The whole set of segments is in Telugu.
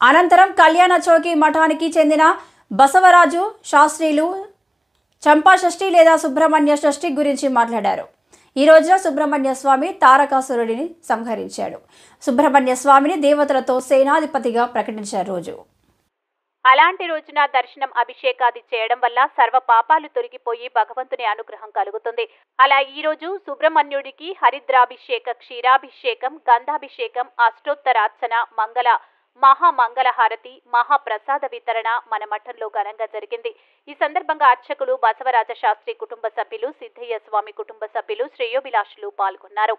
అనంతరం కళ్యాణ చౌకి మఠానికి చెందిన బసవరాజు శాస్త్రీలు చంపా షష్ఠి లేదా సుబ్రహ్మణ్య షష్ఠి గురించి మాట్లాడారు. ఈ రోజున సుబ్రహ్మణ్య స్వామి తారకాసురుడిని సంహరించాడు. సుబ్రహ్మణ్య స్వామిని దేవతలతో సేనాధిపతిగా ప్రకటించారు. రోజు అలాంటి రోజున దర్శనం అభిషేకాది చేయడం వల్ల సర్వ పాపాలు తొలగిపోయి భగవంతుని అనుగ్రహం కలుగుతుంది. అలా ఈ రోజు సుబ్రహ్మణ్యుడికి హరిద్రాభిషేక, క్షీరాభిషేకం, గంధాభిషేకం, అష్టోత్తరార్చన, మహామంగళహారతి, మహాప్రసాద వితరణ మన మఠంలో ఘనంగా జరిగింది. ఈ సందర్భంగా అర్చకులు, బసవరాజ శాస్త్రి కుటుంబ సభ్యులు, సిద్ధయ్య స్వామి కుటుంబ సభ్యులు, శ్రేయోభిలాషులు పాల్గొన్నారు.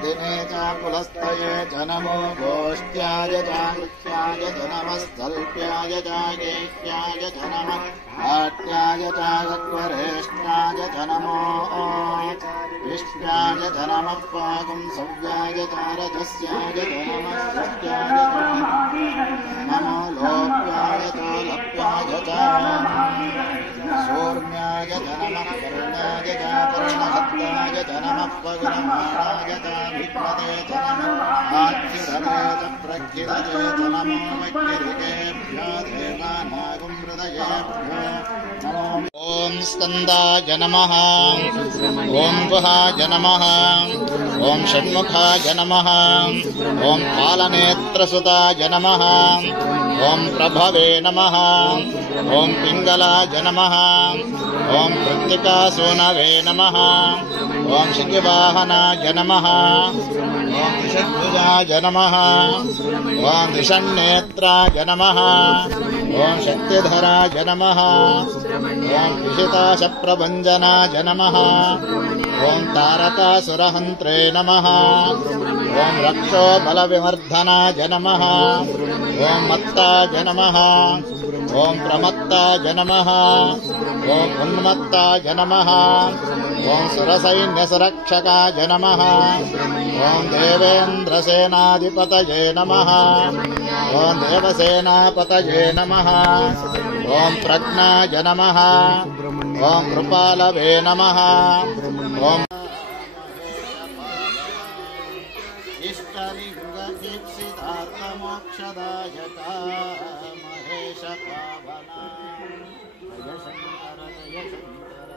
दिने चाकुलस्तये जनमो गोष्ट्याय चायुष्याय जनमस्तल्प्याय चागेष्याय जनमः आट्याय चागक्वरेष्ठाय जनमो विष्टाय जनमः पागुं सव्याय चारथस्याय जनमः सत्याय नमो लोप्याय चालप्याय च सोर्म्याय जनमः कर्णाय चाकर्णहत्याय जनमः पगुरमाणाय चाभिप्रदे जनमः आख्यरते च प्रख्यरते जनमो मक्किरिकेभ्यो देवानागुं हृदयेभ्यो ओम स्कंदाय नमः, ओम गुहाय नमः, ओम षण्मुखाय नमः, ओम कालनेत्रसुताय नमः, ओम प्रभवे नमः, ओम पिंगलाय नमः, ओम कृत्तिकासूनवे नमः, ओम शिखिवाहनाय नमः, ओम षड्भुजाय नमः, ओम दिशन्नेत्राय नमः, ओम शक्तिधराय नमः, ओम विहिताशप्रभञ्जनाय नमः, ओम तारकासुरहन्त्रे नमः, ओम रक्षोबलविवर्धनाय नमः, ओम मत्ताय नमः, ओम प्रमत्ताय नमः, ओम उन्मत्ताय नमः, ओम सुरसैन्यसुरक्षकाय नमः, ओम देवेन्द्रसेनाधिपतये नमः, ओम देवसेनापतये नमः, ओम प्रज्ञाय नमः, ओम कृपालवे नमः, ओम इष्टलिङ्गदीप्सितार्थमोक्षदायका महेश पावना जय शंकर जय शंकर